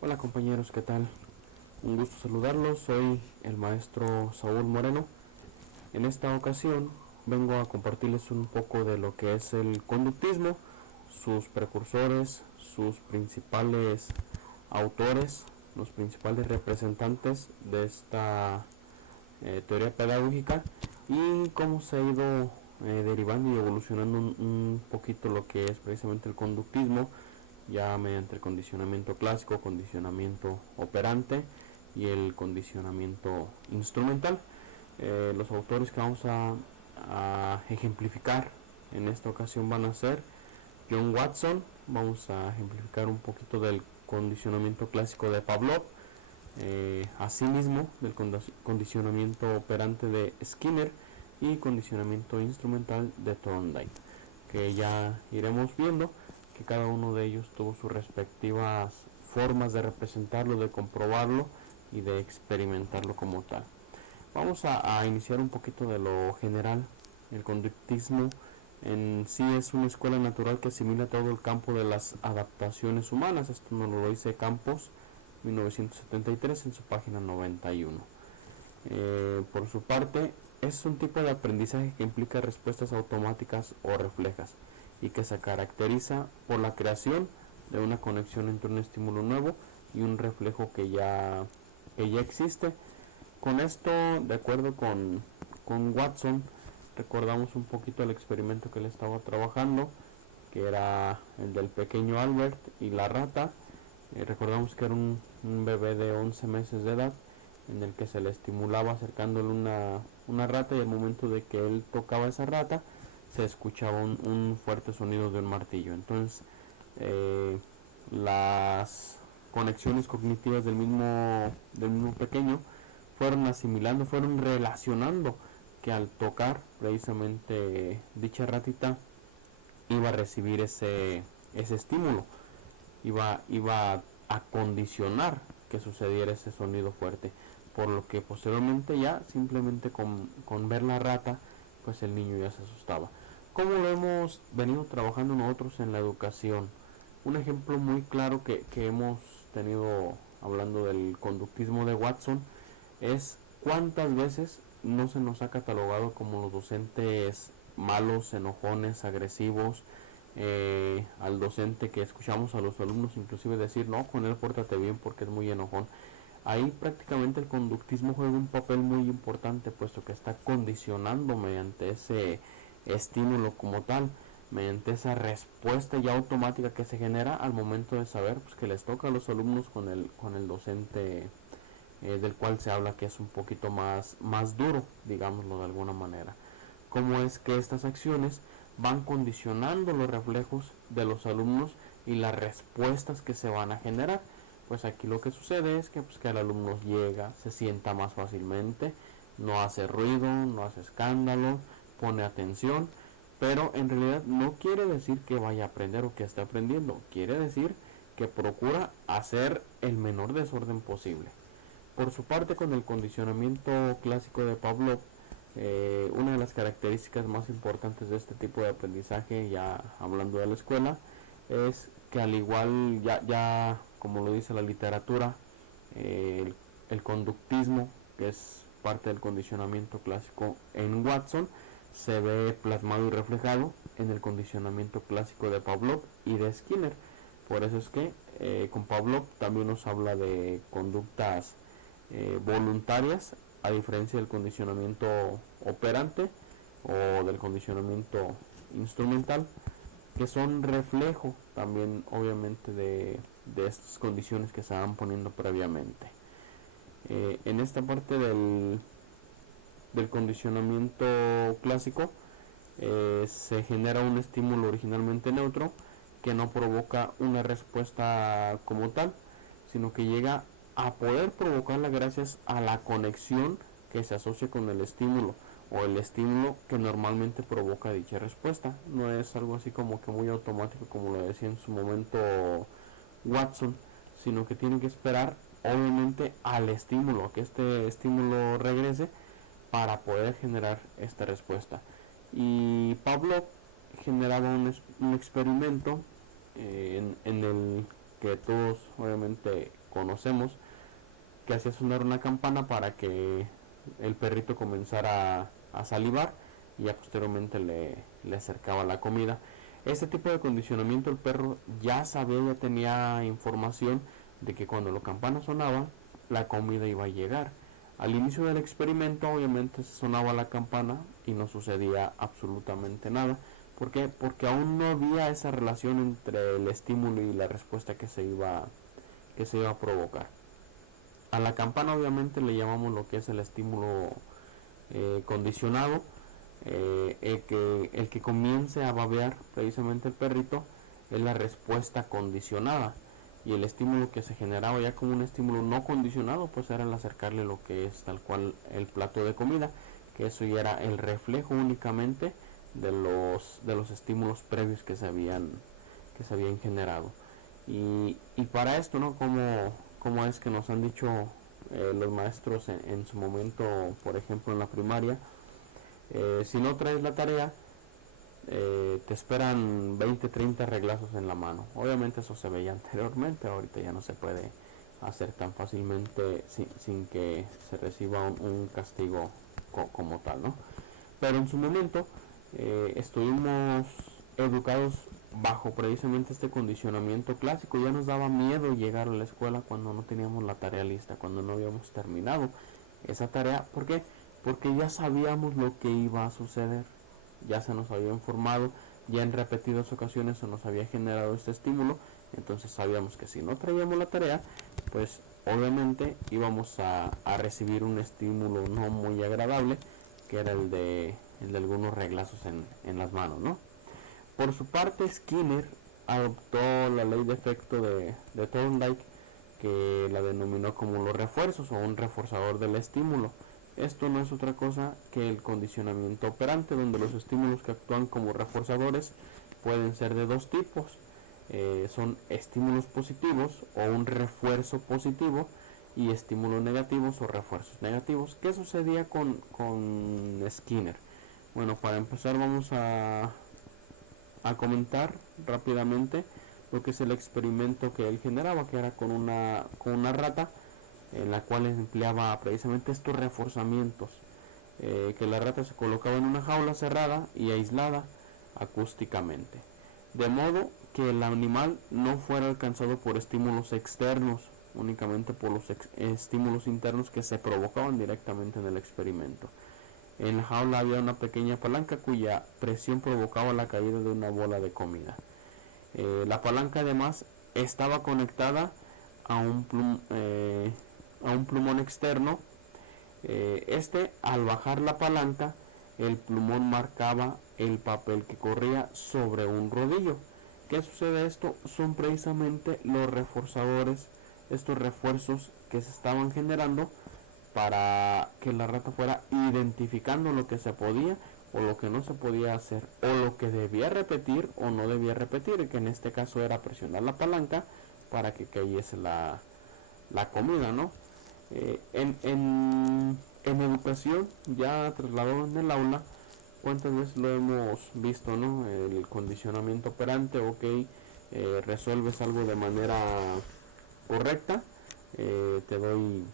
Hola compañeros, ¿qué tal? Un gusto saludarlos, soy el maestro Saúl Moreno. En esta ocasión vengo a compartirles un poco de lo que es el conductismo, sus precursores, sus principales autores, los principales representantes de esta teoría pedagógica y cómo se ha ido derivando y evolucionando un poquito lo que es precisamente el conductismo, ya mediante el condicionamiento clásico, condicionamiento operante y el condicionamiento instrumental. Los autores que vamos a ejemplificar en esta ocasión van a ser John Watson. Vamos a ejemplificar un poquito del condicionamiento clásico de Pavlov, asimismo del condicionamiento operante de Skinner y condicionamiento instrumental de Thorndike, que ya iremos viendo que cada uno de ellos tuvo sus respectivas formas de representarlo, de comprobarlo y de experimentarlo como tal. Vamos a iniciar un poquito de lo general. El conductismo en sí es una escuela natural que asimila todo el campo de las adaptaciones humanas. Esto nos lo dice Campos 1973 en su página 91. Por su parte, es un tipo de aprendizaje que implica respuestas automáticas o reflejas y que se caracteriza por la creación de una conexión entre un estímulo nuevo y un reflejo que ya existe. Con esto, de acuerdo con Watson, recordamos un poquito el experimento que él estaba trabajando, que era el del pequeño Albert y la rata. Recordamos que era un bebé de 11 meses de edad, en el que se le estimulaba acercándole una rata, y al momento de que él tocaba esa rata se escuchaba un fuerte sonido de un martillo. Entonces las conexiones cognitivas del mismo pequeño fueron asimilando, fueron relacionando que al tocar precisamente dicha ratita iba a recibir ese estímulo, iba a condicionar que sucediera ese sonido fuerte, por lo que posteriormente ya simplemente con ver la rata pues el niño ya se asustaba. Como lo hemos venido trabajando nosotros en la educación, un ejemplo muy claro que hemos tenido hablando del conductismo de Watson es cuántas veces no se nos ha catalogado como los docentes malos, enojones, agresivos, al docente que escuchamos a los alumnos inclusive decir, no, con él pórtate bien porque es muy enojón. Ahí prácticamente el conductismo juega un papel muy importante, puesto que está condicionando mediante ese estímulo como tal, mediante esa respuesta ya automática que se genera al momento de saber pues, que les toca a los alumnos con el docente del cual se habla que es un poquito más duro, digámoslo de alguna manera. Cómo es que estas acciones van condicionando los reflejos de los alumnos y las respuestas que se van a generar. Pues aquí lo que sucede es que el alumno llega, se sienta más fácilmente, no hace ruido, no hace escándalo, pone atención, pero en realidad no quiere decir que vaya a aprender o que esté aprendiendo, quiere decir que procura hacer el menor desorden posible. Por su parte, con el condicionamiento clásico de Pavlov, una de las características más importantes de este tipo de aprendizaje, ya hablando de la escuela, es que al igual, ya como lo dice la literatura, el conductismo, que es parte del condicionamiento clásico en Watson, se ve plasmado y reflejado en el condicionamiento clásico de Pavlov y de Skinner. Por eso es que con Pavlov también nos habla de conductas voluntarias, a diferencia del condicionamiento operante o del condicionamiento instrumental, que son reflejo también obviamente de estas condiciones que se van poniendo previamente. En esta parte del condicionamiento clásico se genera un estímulo originalmente neutro que no provoca una respuesta como tal, sino que llega a poder provocarla gracias a la conexión que se asocia con el estímulo o el estímulo que normalmente provoca dicha respuesta. No es algo así como que muy automático como lo decía en su momento Watson, sino que tiene que esperar obviamente al estímulo, a que este estímulo regrese para poder generar esta respuesta. Y Pablo generaba un experimento en el que todos obviamente conocemos, que hacía sonar una campana para que el perrito comenzara a salivar y ya posteriormente le acercaba la comida. Este tipo de condicionamiento, el perro ya sabía, ya tenía información de que cuando la campana sonaba, la comida iba a llegar. Al inicio del experimento, obviamente sonaba la campana y no sucedía absolutamente nada. ¿Por qué? Porque aún no había esa relación entre el estímulo y la respuesta que se iba a provocar. A la campana obviamente le llamamos lo que es el estímulo condicionado. El que comience a babear precisamente el perrito es la respuesta condicionada, y el estímulo que se generaba ya como un estímulo no condicionado pues era el acercarle lo que es tal cual el plato de comida, que eso ya era el reflejo únicamente de los estímulos previos que se habían generado. Y para esto, ¿no? Como es que nos han dicho los maestros en su momento, por ejemplo en la primaria, si no traes la tarea, te esperan 20-30 reglazos en la mano. Obviamente eso se veía anteriormente, ahorita ya no se puede hacer tan fácilmente sin que se reciba un castigo como tal, ¿no? Pero en su momento estuvimos educados bajo precisamente este condicionamiento clásico. Ya nos daba miedo llegar a la escuela cuando no teníamos la tarea lista, cuando no habíamos terminado esa tarea. ¿Por qué? Porque ya sabíamos lo que iba a suceder, ya se nos había informado, ya en repetidas ocasiones se nos había generado este estímulo. Entonces sabíamos que si no traíamos la tarea, pues obviamente íbamos a recibir un estímulo no muy agradable, que era el de algunos reglazos en las manos, ¿no? Por su parte, Skinner adoptó la ley de efecto de Thorndike, que la denominó como los refuerzos o un reforzador del estímulo. Esto no es otra cosa que el condicionamiento operante, donde los estímulos que actúan como reforzadores pueden ser de dos tipos. Son estímulos positivos o un refuerzo positivo, y estímulos negativos o refuerzos negativos. ¿Qué sucedía con Skinner? Bueno, para empezar vamos a comentar rápidamente lo que es el experimento que él generaba, que era con una rata, en la cual empleaba precisamente estos reforzamientos, que la rata se colocaba en una jaula cerrada y aislada acústicamente, de modo que el animal no fuera alcanzado por estímulos externos, únicamente por los estímulos internos que se provocaban directamente en el experimento. En la jaula había una pequeña palanca cuya presión provocaba la caída de una bola de comida. La palanca además estaba conectada a un plumón externo. Al bajar la palanca, el plumón marcaba el papel que corría sobre un rodillo. ¿Qué sucede? Esto son precisamente los reforzadores, estos refuerzos que se estaban generando para que la rata fuera identificando lo que se podía o lo que no se podía hacer, o lo que debía repetir o no debía repetir, que en este caso era presionar la palanca para que cayese la comida, ¿no? En educación, ya trasladado en el aula, ¿cuántas veces lo hemos visto, no? El condicionamiento operante, ok, resuelves algo de manera correcta, te doy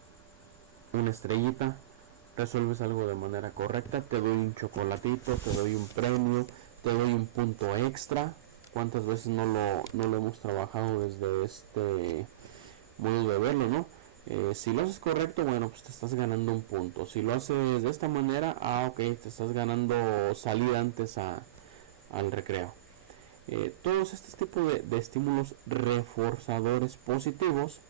una estrellita. Resuelves algo de manera correcta, te doy un chocolatito, te doy un premio, te doy un punto extra. ¿Cuántas veces no lo hemos trabajado desde este modo de verlo, no? Si lo haces correcto, bueno, pues te estás ganando un punto. Si lo haces de esta manera, ok, te estás ganando salir antes al recreo. Todos estos tipos de estímulos reforzadores positivos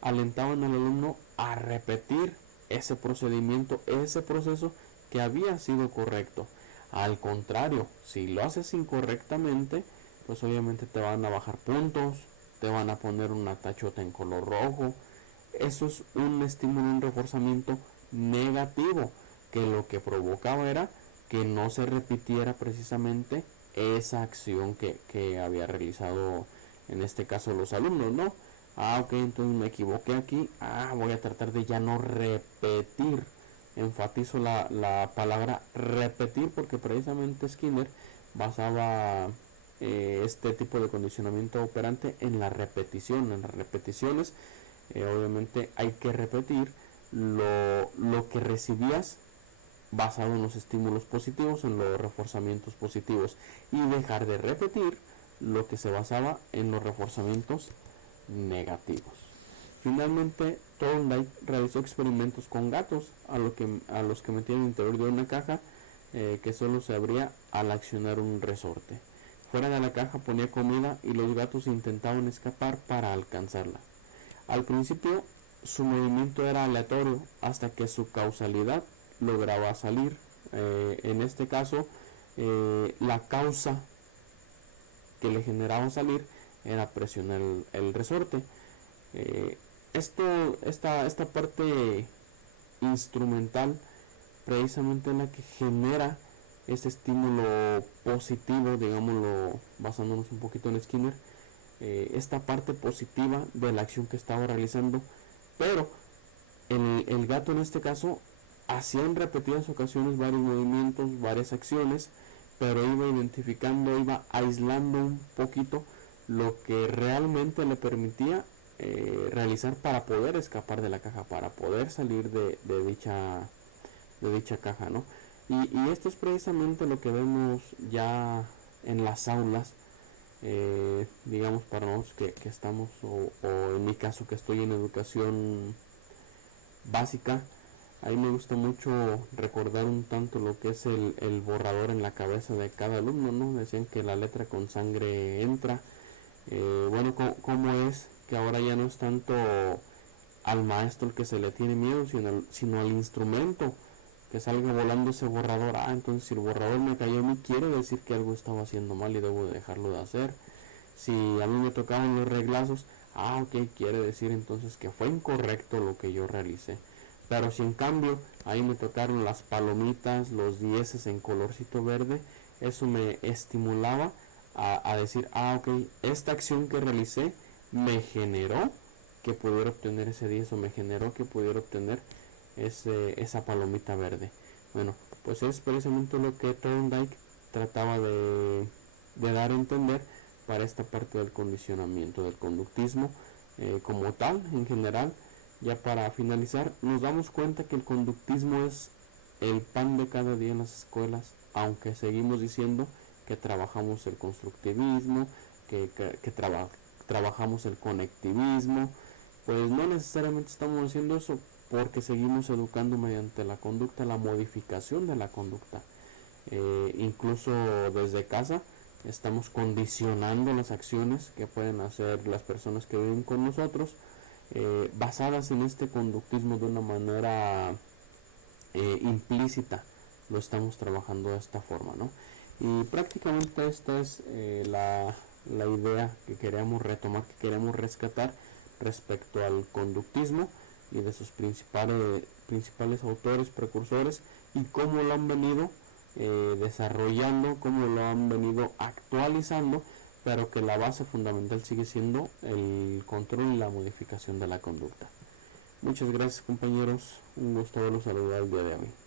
alentaban al alumno a repetir ese procedimiento, ese proceso que había sido correcto. Al contrario, si lo haces incorrectamente, pues obviamente te van a bajar puntos, te van a poner una tachota en color rojo. Eso es un estímulo, un reforzamiento negativo, que lo que provocaba era que no se repitiera precisamente esa acción que había realizado en este caso los alumnos, ¿no? Ok, entonces me equivoqué aquí, voy a tratar de ya no repetir. Enfatizo la palabra repetir, porque precisamente Skinner basaba este tipo de condicionamiento operante en la repetición, en las repeticiones. obviamente hay que repetir lo que recibías basado en los estímulos positivos, en los reforzamientos positivos, y dejar de repetir lo que se basaba en los reforzamientos negativos. Finalmente, Thorndike realizó experimentos con gatos a los que metía en el interior de una caja que solo se abría al accionar un resorte. Fuera de la caja ponía comida y los gatos intentaban escapar para alcanzarla. Al principio su movimiento era aleatorio hasta que su causalidad lograba salir. En este caso, la causa que le generaba salir era presionar el resorte. Eh, esta parte instrumental precisamente es la que genera ese estímulo positivo, digámoslo, basándonos un poquito en Skinner, esta parte positiva de la acción que estaba realizando, pero el gato en este caso hacía en repetidas ocasiones varios movimientos, varias acciones, pero iba identificando, iba aislando un poquito lo que realmente le permitía realizar para poder escapar de la caja, para poder salir de dicha caja, ¿no? Y esto es precisamente lo que vemos ya en las aulas, digamos para nosotros que estamos, o en mi caso que estoy en educación básica. Ahí me gusta mucho recordar un tanto lo que es el borrador en la cabeza de cada alumno, ¿no? Decían que la letra con sangre entra. Bueno, ¿cómo es que ahora ya no es tanto al maestro el que se le tiene miedo, sino al instrumento que salga volando ese borrador? Ah, entonces si el borrador me cayó a mí, quiere decir que algo estaba haciendo mal y debo de dejarlo de hacer. Si a mí me tocaban los reglazos, ok, quiere decir entonces que fue incorrecto lo que yo realicé. Pero si en cambio ahí me tocaron las palomitas, los dieces en colorcito verde, eso me estimulaba a decir, ok, esta acción que realicé me generó que pudiera obtener ese 10, o me generó que pudiera obtener esa palomita verde. Bueno, pues es precisamente lo que Thorndike trataba de dar a entender para esta parte del condicionamiento, del conductismo como tal, en general. Ya para finalizar, nos damos cuenta que el conductismo es el pan de cada día en las escuelas, aunque seguimos diciendo que trabajamos el constructivismo, que trabajamos el conectivismo. Pues no necesariamente estamos haciendo eso, porque seguimos educando mediante la conducta, la modificación de la conducta. Incluso desde casa estamos condicionando las acciones que pueden hacer las personas que viven con nosotros, basadas en este conductismo de una manera implícita. Lo estamos trabajando de esta forma, ¿no? Y prácticamente esta es la idea que queremos retomar, que queremos rescatar respecto al conductismo y de sus principales autores, precursores, y cómo lo han venido desarrollando, cómo lo han venido actualizando, pero que la base fundamental sigue siendo el control y la modificación de la conducta. Muchas gracias, compañeros, un gusto haberlos saludado el día de hoy.